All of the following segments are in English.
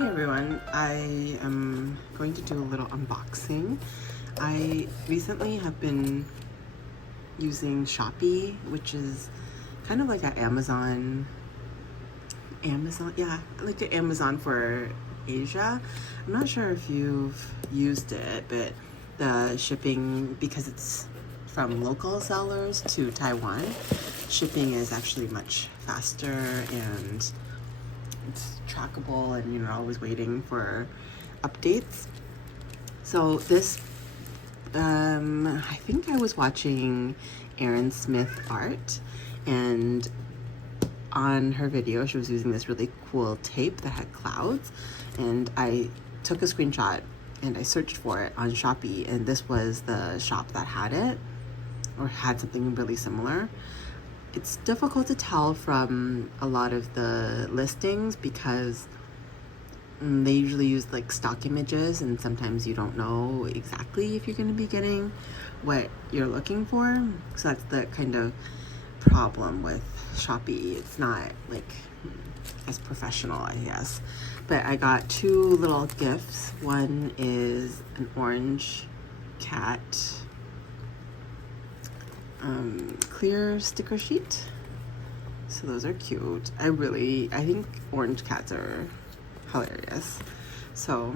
Hey everyone, I am going to do a little unboxing. I recently have been using Shopee, which is kind of like an Amazon, yeah, like the Amazon for Asia. I'm not sure if you've used it, but the shipping, because it's from local sellers to Taiwan, shipping is actually much faster and it's trackable, and you're always waiting for updates. So this, I think I was watching Erin Smith art, and on her video she was using this really cool tape that had clouds, and I took a screenshot and I searched for it on Shopee, and this was the shop that had it, or had something really similar. It's difficult to tell from a lot of the listings because they usually use like stock images, and sometimes you don't know exactly if you're going to be getting what you're looking for. So that's the kind of problem with Shopee. It's not like as professional, I guess. But I got two little gifts. One is an orange cat clear sticker sheet. So those are cute. I think orange cats are hilarious. So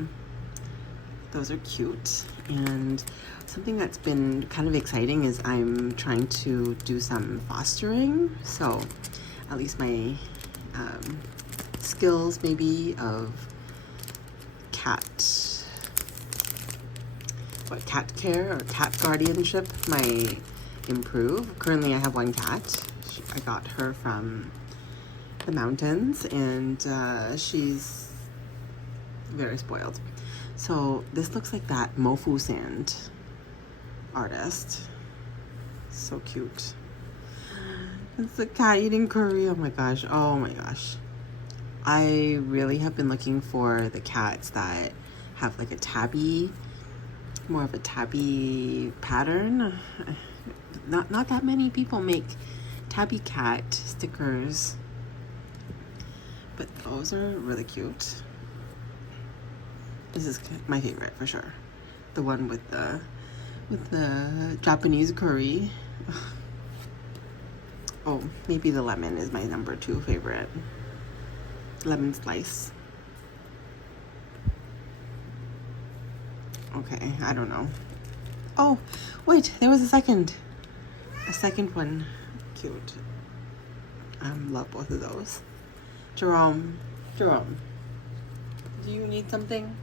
those are cute. And something that's been kind of exciting is I'm trying to do some fostering. So at least my skills maybe of cat care or cat guardianship might improve. Currently I have one cat. I got her from the mountains, and she's very spoiled. So this looks like that Mofu Sand artist. So cute. It's a cat eating curry. Oh my gosh. Oh my gosh. I really have been looking for the cats that have like a tabby, more of a tabby pattern. Not that many people make tabby cat stickers, but those are really cute. This is my favorite for sure. The one with the Japanese curry. Oh, maybe the lemon is my number 2 favorite. Lemon slice. Okay, I don't know. Oh, wait, there was a second one. Cute. Love both of those. Jerome, do you need something?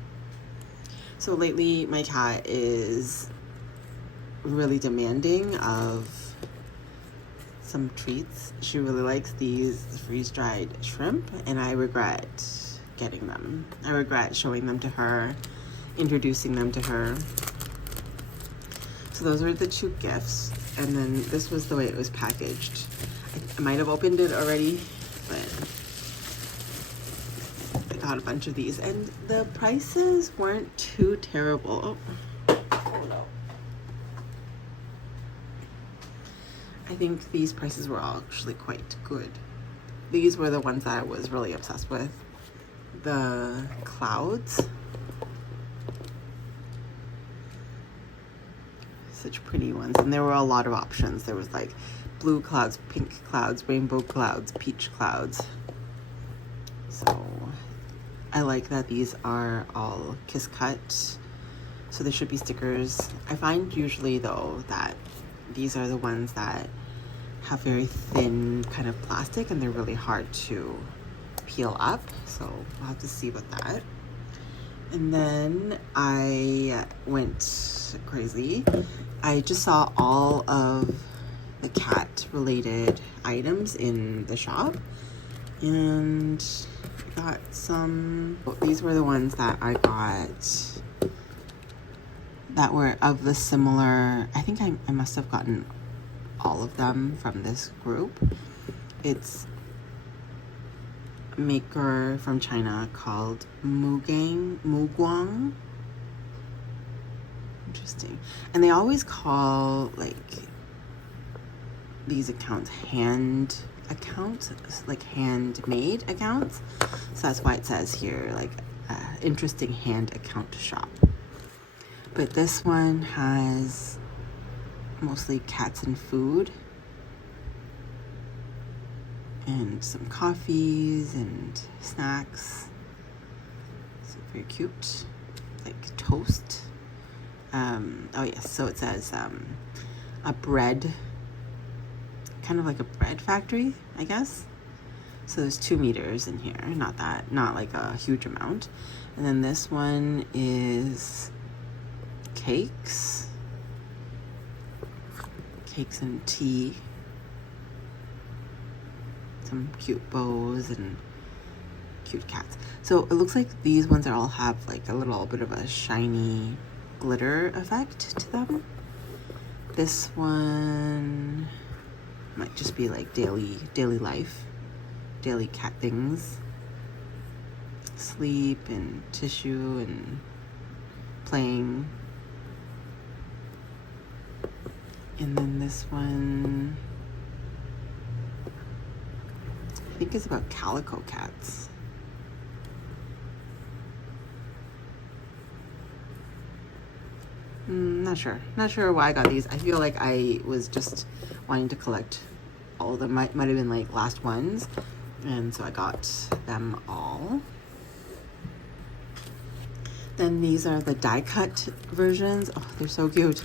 So lately my cat is really demanding of some treats. She really likes these freeze-dried shrimp, and I regret getting them. I regret showing them to her, introducing them to her. So those are the 2 gifts, and then this was the way it was packaged. I might have opened it already, but I got a bunch of these, and the prices weren't too terrible. Oh no. I think these prices were actually quite good. These were the ones that I was really obsessed with. The clouds. Such pretty ones, and there were a lot of options. There was like blue clouds, pink clouds, rainbow clouds, peach clouds. So I like that these are all kiss cut, so there should be stickers. I find usually though that these are the ones that have very thin kind of plastic, and they're really hard to peel up, so we'll have to see with that. And then I went crazy. I just saw all of the cat related items in the shop, and got some. These were the ones that I got that were of the similar. I think I must have gotten all of them from this group. It's a maker from China called Muguang. Interesting. And they always call like these accounts hand accounts, like handmade accounts. So that's why it says here like interesting hand account shop. But this one has mostly cats and food, and some coffees and snacks. So very cute, like toast. Oh yes, so it says a bread, kind of like a bread factory, I guess. So there's 2 meters in here, not like a huge amount. And then this one is cakes and tea, some cute bows and cute cats. So it looks like these ones all have like a little bit of a shiny glitter effect to them. This one might just be like daily life, daily cat things, sleep and tissue and playing. And then this one, I think is about calico cats. Not sure why I got these. I feel like I was just wanting to collect all of them. Might have been like last ones, and so I got them all. Then these are the die cut versions. Oh, they're so cute.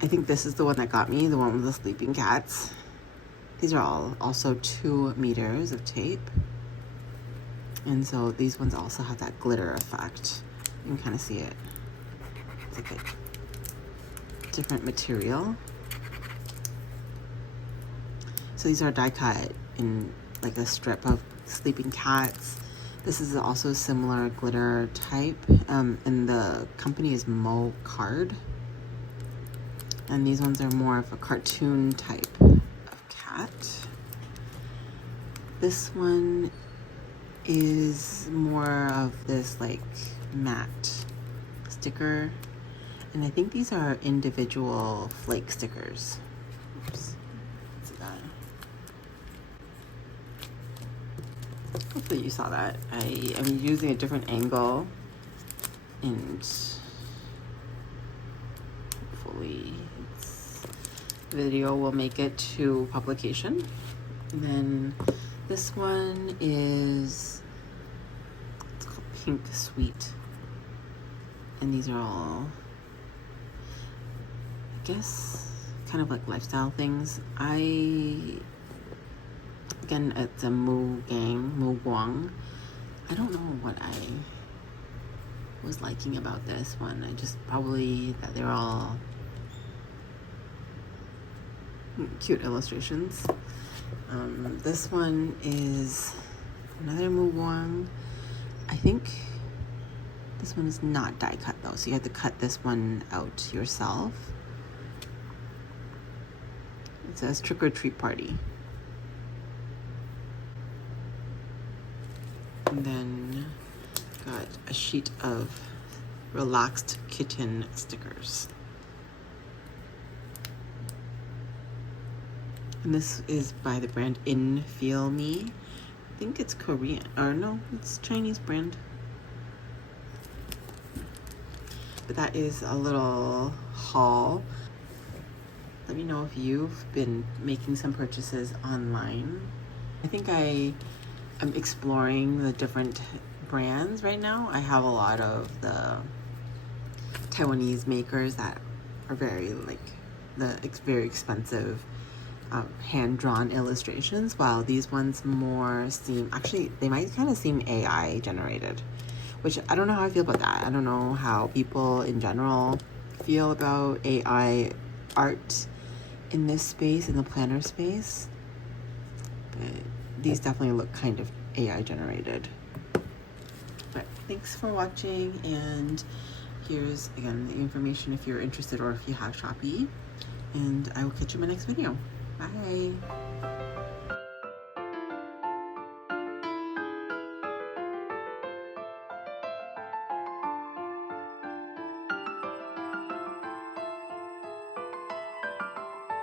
I think this is the one that got me, the one with the sleeping cats. These are all also 2 meters of tape. And so these ones also have that glitter effect. You can kind of see it. It's like a different material. So these are die cut in like a strip of sleeping cats. This is also a similar glitter type, and the company is Mo Card. And these ones are more of a cartoon type of cat. This one is more of this like matte sticker, and I think these are individual flake stickers. Oops. Let's see that. Hopefully you saw that. I am using a different angle, and hopefully the video will make it to publication. And then this one is, it's called Pink Sweet. And these are all, I guess, kind of like lifestyle things. Again, it's a Mu Guang. I don't know what I was liking about this one. I just probably that they're all cute illustrations. This one is another Mu Guang. I think this one is not die cut though, so you have to cut this one out yourself. It says trick or treat party. And then got a sheet of relaxed kitten stickers. And this is by the brand In Feel Me. I think it's Korean, or no, it's Chinese brand. But that is a little haul. Let me know if you've been making some purchases online. I think I am exploring the different brands right now. I have a lot of the Taiwanese makers that are very very expensive hand-drawn illustrations, while these ones more seem, actually they might kind of seem AI generated, which I don't know how I feel about that. I don't know how people in general feel about AI art in this space, in the planner space, but these definitely look kind of AI generated. But thanks for watching, and here's again the information if you're interested or if you have Shopee, and I will catch you in my next video. Bye.